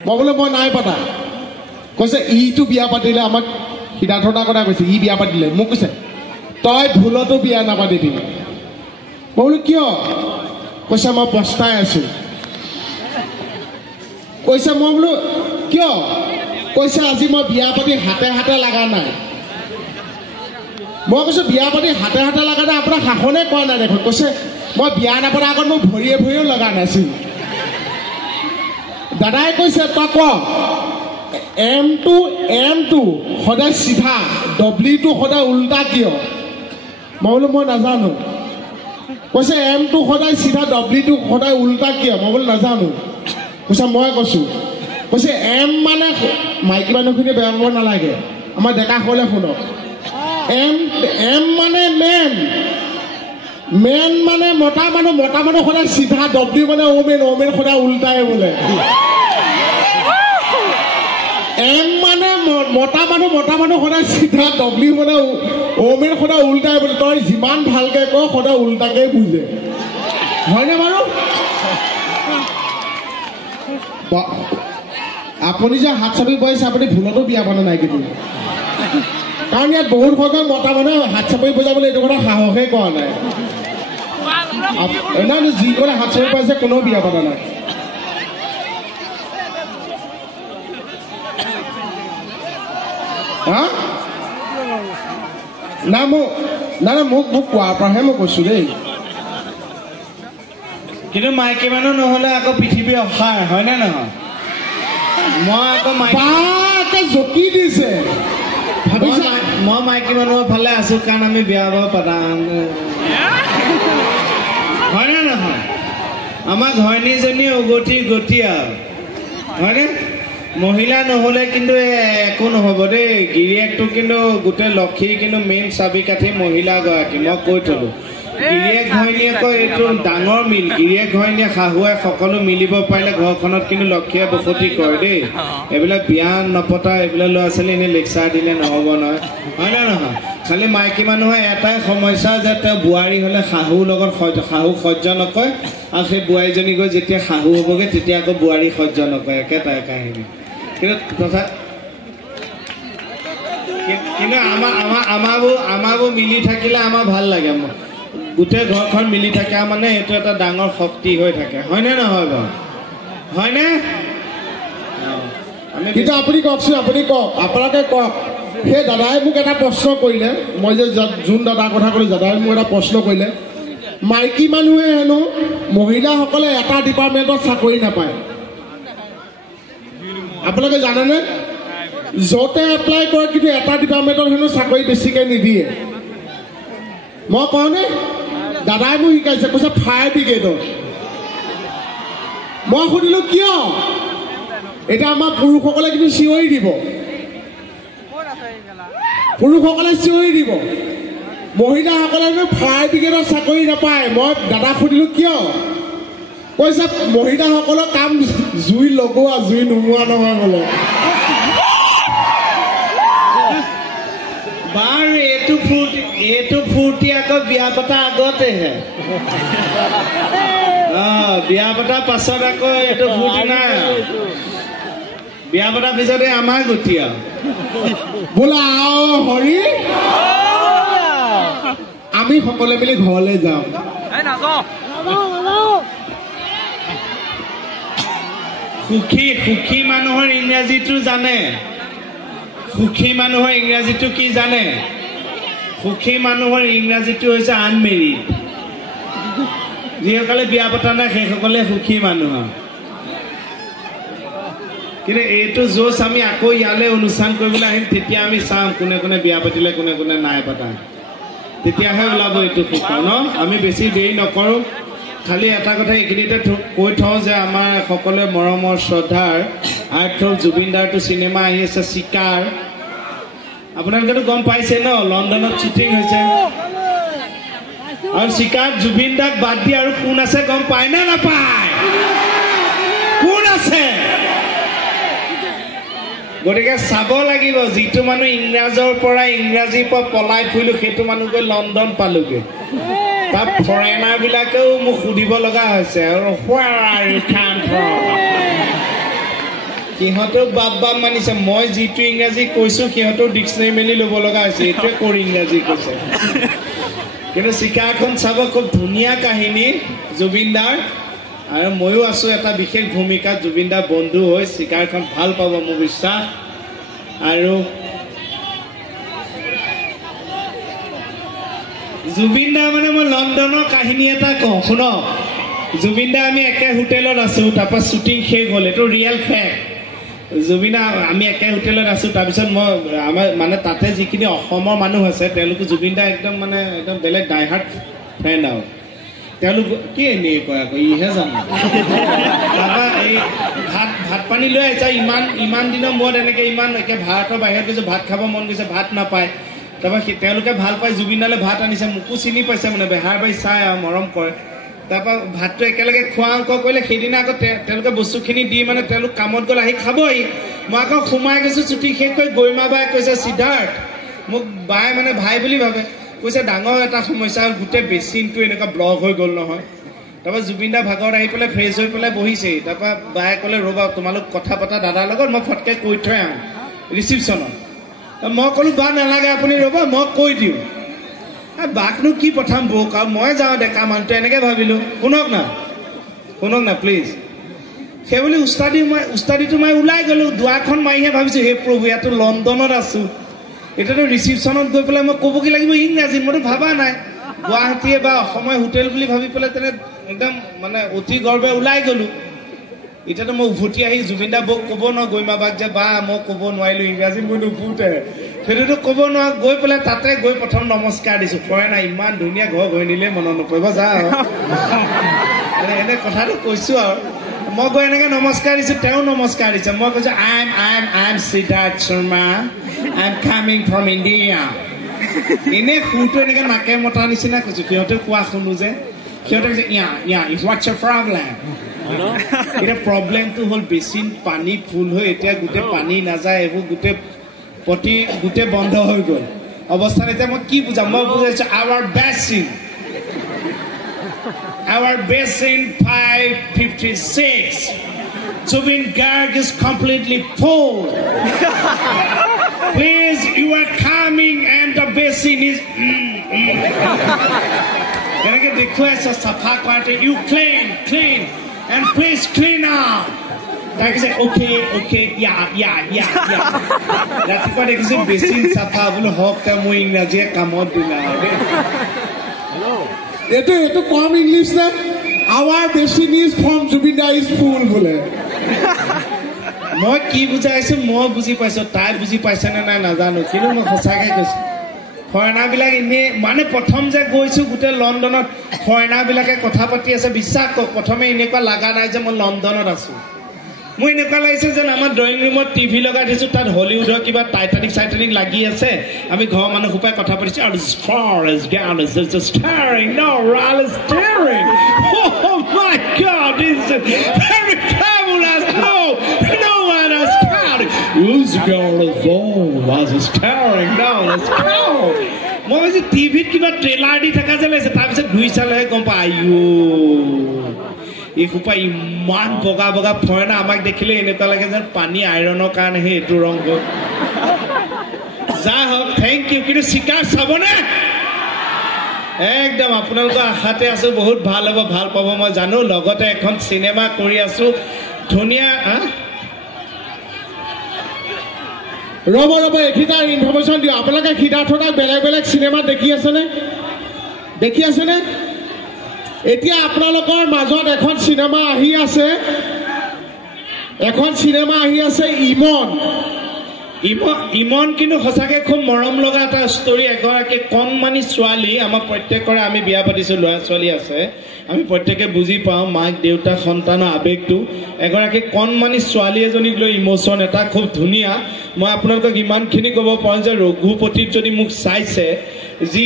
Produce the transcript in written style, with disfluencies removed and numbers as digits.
মই বোলো মই নাই পতা কৈছে ইটো বিয়া পাতিলে আমাক সিদ্ধাৰ্থৰ কথা কৈছে ই বিয়া পাতিলে মোক কৈছে তই ভুলতো বিয়া নাপাতিবি মই বোলো কিয় কৈছে মই পস্তাই আছো কৈছে মই বোলো কিয় কৈছে আজি মই বিয়া পাতি হাতে হাতে লাগা নাই মই কৈছো বিয়া পাতি হাতে হাতে লাগা নাই আপোনাৰ শাসনে কোৱা নাই দেখোন কৈছে মই বিয়া নাপতাৰ আগত মই ভৰিয়ে ভৰিয়েও লগা নাছিল দাদাই কৈছে তই ক এমটো সদায় চিধা ডব্লিউটো সদায় উল্টা কিয় মই বোলো মই নাজানো কৈছে এমটো সদায় চিধা ডব্লিউটো সদায় উল্টা কিয় মই বোলো নাজানো কৈছে মই কৈছো কৈছে এম মানে মাইকী মানুহখিনি বেয়া পাব নালাগে আমাৰ ডেকাসকলে শুনক এম মানে মেন মানে মতা মানুহ সদায় চিধা ডব্লিউ মানে ওমেন সদায় উল্টাই বোলে এম মানে মতা মানুহ সদায় চিধা ডব্লিউ মানে ওমেন সদায় উল্টাই বোলে তই যিমান ভালকে ক সদায় উল্টাকে বুজে হয়নে বাৰু আপুনি যে হাত চাপি বজাইছে আপুনি ভুলতো বিয়া পতা নাই কিন্তু কাৰণ ইয়াত বহুত সংখ্যক মতা মানুহে হাত চাপি বজাবলৈ এইটো কথা সাহসে কৰা নাই এনেই যিকোনে হাত চাপি পাইছে কোনেও বিয়া পতা নাই হা না মোক কোৱাৰ পৰাহে মই কৈছো দেই কিন্তু মাইকী মানুহ নহ'লে আকৌ পৃথিৱী অসাৰ হয়নে নহয় মই আকৌ জকি দিছে মই মাইকী মানুহৰ ফালে আছো কাৰণ আমি বিয়া বাৰু পতা হয়নে নহয় আমাৰ ঘৈণীজনী উগতি গতি আৰু হয়নে মহিলা নহ'লে কিন্তু একো নহ'ব দেই গিৰিয়েকটো কিন্তু গোটেই লক্ষী কিন্তু মেইন চাবি কাঠি মহিলাগৰাকী মই কৈ থলো গিৰিয়েক ঘৈণীয়েকৰ এইটো ডাঙৰ মিল গিৰিয়েক ঘৈণীয়েক শাহুৱাই সকলো মিলিব পাৰিলে ঘৰখনত কিন্তু লক্ষীয়ে বসতি কৰে দেই এইবিলাক বিয়া নপতা এইবিলাক ল'ৰা ছোৱালী এনেই লেকচাৰ দিলে নহ'ব নহয় হয়নে নহয় খালি মাইকী মানুহৰ এটাই সমস্যা যে তেওঁ বোৱাৰী হ'লে শাহুৰ লগত শাহু সহ্য নকৰে আৰু সেই বোৱাৰীজনী গৈ যেতিয়া শাহু হ'বগৈ তেতিয়া আকৌ বোৱাৰী সহ্য নকৰে একেটাই কাহিনী কিন্তু তথা কিন্তু আমাৰবোৰ মিলি থাকিলে আমাৰ ভাল লাগে গোটেই ঘৰখন মিলি থাকে মানে এইটো এটা ডাঙৰ শক্তি হৈ থাকে হয়নে নহয় বাৰু হয়নে কিন্তু আপুনি কওকচোন আপুনি কওক আপোনালোকে কওক সেই দাদাই মোক এটা প্ৰশ্ন কৰিলে মই যে যোন দাদাৰ কথা ক'লো দাদাই মোক এটা প্ৰশ্ন কৰিলে মাইকী মানুহে হেনো মহিলাসকলে এটা ডিপাৰ্টমেণ্টত চাকৰি নাপায় আপোনালোকে জানেনে য'তে এপ্লাই কৰে কিন্তু এটা ডিপাৰ্টমেণ্টত হেনো চাকৰি বেছিকৈ নিদিয়ে মই কওঁনে দাদাই মোক শিকাইছে কৈছে ফায়াৰ ব্ৰিগেডত মই সুধিলোঁ কিয় এতিয়া আমাৰ পুৰুষসকলে কিন্তু চিঞৰি দিব মহিলাসকলে কিন্তু ফায়াৰ ব্ৰিগেডত চাকৰি নাপায় মই দাদাক সুধিলোঁ কিয় কৈছে মহিলাসকলৰ কাম জুই লগোৱা জুই নোমোৱা নহয় বোলে বাৰু এইটো ফূৰ্তি আকৌ বিয়া পতা আগতেহে বিয়া পতাৰ পাছত আকৌ এইটো ফূৰ্তি নাই বিয়া পতাৰ পিছতে আমাৰ গতি আৰু বোলা হৰি আমি সকলোৱে মিলি ঘৰলৈ যাওঁ সুখী মানুহৰ ইংৰাজীটো জানে সুখী মানুহৰ ইংৰাজীটো কি জানে সুখী মানুহৰ ইংৰাজীটো হৈছে আনমেৰিড যিসকলে বিয়া পতা নাই সেইসকলে সুখী মানুহ কিন্তু এইটো জোচ আমি আকৌ ইয়ালৈ অনুষ্ঠান কৰিবলৈ আহিম তেতিয়া আমি চাম কোনে কোনে বিয়া পাতিলে কোনে কোনে নাই পতা তেতিয়াহে ওলাব এইটো সুখ ন আমি বেছি দেৰি নকৰোঁ খালি এটা কথা এইখিনিতে কৈ থওঁ যে আমাৰ সকলোৱে মৰমৰ শ্ৰদ্ধাৰ আৰ্ট জুবিন দাৰটো চিনেমা আহি আছে চিকাৰ আপোনালোকেতো গম পাইছে ন লণ্ডনত শ্বুটিং হৈছে আৰু চিকাৰত জুবিন দাক বাদ দি আৰু কোন আছে গম পায় নে নাপায় কোন আছে গতিকে চাব লাগিব যিটো মানুহ ইংৰাজৰ পৰা ইংৰাজীৰ পৰা পলাই ফুৰিলো সেইটো মানুহ গৈ লণ্ডন পালোগৈ তাত ফৰেনাৰ বিলাকেও মোক সুধিব লগা হৈছে আৰু সিহঁতক বাপ মানিছে মই যিটো ইংৰাজী কৈছো সিহঁতক ডিক্সনাৰী মেলি ল'ব লগা হৈছে এইটোৱে কৰ ইংৰাজী কৈছে কিন্তু চিকাৰখন চাব খুব ধুনীয়া কাহিনী জুবিন দাৰ আৰু ময়ো আছো এটা বিশেষ ভূমিকাত জুবিন দাৰ বন্ধু হৈ চিকাৰখন ভাল পাব মোৰ বিশ্বাস আৰু জুবিন দা মানে মই লণ্ডনৰ কাহিনী এটা কওঁ শুনক জুবিন দা আমি একে হোটেলত আছো তাৰপৰা শ্বুটিং শেষ হ'ল এইটো ৰিয়েল ফেক্ট জুবিন দা আমি একে হোটেলত আছো তাৰপিছত মই আমাৰ মানে তাতে যিখিনি অসমৰ মানুহ আছে তেওঁলোকে জুবিন দা একদম মানে একদম বেলেগ ডাইহাৰ্ট ফ্ৰেণ্ড আৰু তেওঁলোক কি এনেই কয় আকৌ ইহে জানো তাৰপৰা এই ভাত পানী লৈ আহিছা ইমান দিনৰ মূৰত এনেকৈ ইমান একে ভাৰতৰ বাহিৰত গৈছে ভাত খাব মন গৈছে ভাত নাপায় তাৰপৰা তেওঁলোকে ভাল পায় জুবিন দালে ভাত আনিছে মোকো চিনি পাইছে মানে বেহাৰ বাৰী চাই আৰু মৰম কৰে তাৰপৰা ভাতটো একেলগে খোৱা কৰিলে সেইদিনা আকৌ তেওঁলোকে বস্তুখিনি দি মানে তেওঁলোক কামত গ'ল আহি খাবহি মই আকৌ সোমাই গৈছোঁ ছুটি শেষ কৰি গৰিমা বাই কৈছে সিদ্ধাৰ্থ মোক বাই মানে ভাই বুলি ভাবে কৈছে ডাঙৰ এটা সমস্যা হ'ল গোটেই বেচিনটো এনেকুৱা ব্লক হৈ গ'ল নহয় তাৰপৰা জুবিন দা ভাগত আহি পেলাই ফ্ৰেছ হৈ পেলাই বহিছেহি তাৰপৰা বায়ে ক'লে ৰ'বা তোমালোক কথা পতা দাদাৰ লগত মই ফটকৈ কৈ থৈ আহোঁ ৰিচিপশ্যনত মই ক'লোঁ বা নালাগে আপুনি ৰ'বা মই কৈ দিওঁ বাকনো কি পঠাম বৌক আৰু মই যাওঁ ডেকা মানুহটো এনেকৈ ভাবিলোঁ শুনক না প্লিজ সেইবুলি উস্তাদিটো মই ওলাই গ'লোঁ দুৱাৰখন মাৰিহে ভাবিছোঁ হে প্ৰভু ইয়াতো লণ্ডনত আছোঁ এতিয়াতো ৰিচিপশ্যনত গৈ পেলাই মই ক'বগৈ লাগিব ইংৰাজীত মইতো ভবা নাই গুৱাহাটীয়ে বা অসমৰ হোটেল বুলি ভাবি পেলাই তেনে একদম মানে অতি গৰ্বে ওলাই গ'লোঁ এতিয়াতো মই উভতি আহি জুবিন দা বৌক ক'ব নোৱাৰোঁ গৰিমা বাক যে বা মই ক'ব নোৱাৰিলোঁ ইংৰাজী মই নুফুটে সেইটোতো ক'ব নোৱাৰোঁ গৈ পেলাই তাতে গৈ প্ৰথম নমস্কাৰ দিছোঁ কয় নাই ইমান ধুনীয়া ঘৰ গৈ নিলে মনত নপৰিব যা এনে কথাটো কৈছোঁ আৰু মই গৈ এনেকৈ নমস্কাৰ দিছোঁ তেওঁ নমস্কাৰ দিছে মই কৈছোঁ I am Siddharth Sharma I am coming from India এনেই সুৰটো এনেকৈ নাকে মতা নিচিনা কৈছোঁ সিহঁতে কোৱা শুনো যে সিহঁতে কৈছে হোৱাটছ ইয়ৰ প্ৰব্লেম এতিয়া প্ৰব্লেমটো হ'ল বেচিন পানী ফুল হৈ এতিয়া গোটেই পানী নাযায় এইবোৰ গোটেই বন্ধ হৈ গ'ল অৱস্থাত এতিয়া মই কি বুজাম মই বুজাইছোঁ our basin 556 Zubin Garg is completely full please you are coming and the basin is এনেকৈ দেখুৱাইছে চাফা কৰাতে you clean and please clean up তাই কৈছে okay yeah ৰাতিপুৱা দেখিছোঁ বেচিন চাফা বোলো হওক তেওঁ মই ইংৰাজীয়ে কামত দিলা এইটো কম ইংলিছ নে our basin is from Zubin Da is full বোলে মই কি বুজাইছোঁ মই বুজি পাইছোঁ তাই বুজি পাইছেনে নাই নাজানো কিন্তু মই সঁচাকৈ কৈছোঁ ফৰেনাৰবিলাক এনেই মানে প্ৰথম যে গৈছোঁ গোটেই লণ্ডনত ফৰেনাৰবিলাকে কথা পাতি আছে বিশ্বাস কৰক প্ৰথমে এনেকুৱা লগা নাই যে মই লণ্ডনত আছোঁ মোৰ এনেকুৱা লাগিছে যেন আমাৰ ড্ৰয়িং ৰুমত টিভি লগাই দিছোঁ তাত হলিউডৰ কিবা টাইটানিক লাগি আছে আমি ঘৰৰ মানুহ সোপাই কথা পাতিছোঁ আৰু oh my God this is very fabulous no one is starting who's going to go was starring now let's go মই ভাবিছোঁ টিভিত কিবা ট্ৰেইলাৰ দি থকা যেন লাগিছে তাৰপিছত ঘূৰি চালেহে গম পাই আইও এই সোপা ইমান বগা ফৰেনা আমাক দেখিলে এনেকুৱা লাগে যেন পানী আইৰণৰ কাৰণেহে এইটো ৰং গ'ল যা হওক থেংক ইউ কিন্তু চিকাৰ চাবনে একদম আপোনালোকৰ আশাতে আছোঁ বহুত ভাল হ'ব ভাল পাব মই জানো লগতে এখন চিনেমা কৰি আছোঁ ধুনীয়া ৰ'ব এইকেইটা ইনফৰ্মেশ্যন দিওঁ আপোনালোকে সিদ্ধাৰ্থদাক বেলেগ চিনেমা দেখি আছেনে এতিয়া আপোনালোকৰ মাজত এখন চিনেমা আহি আছে ইমন কিন্তু সঁচাকৈ খুব মৰম লগা এটা ষ্টৰী এগৰাকী কণমানি ছোৱালী আমাৰ প্ৰত্যেকৰে আমি বিয়া পাতিছোঁ ল'ৰা ছোৱালী আছে আমি প্ৰত্যেকে বুজি পাওঁ মাক দেউতাক সন্তানৰ আৱেগটো এগৰাকী কণমানি ছোৱালী এজনীক লৈ ইমোশ্যন এটা খুব ধুনীয়া মই আপোনালোকক ইমানখিনি ক'ব পাৰোঁ যে ৰঘুপতিত যদি মোক চাইছে যি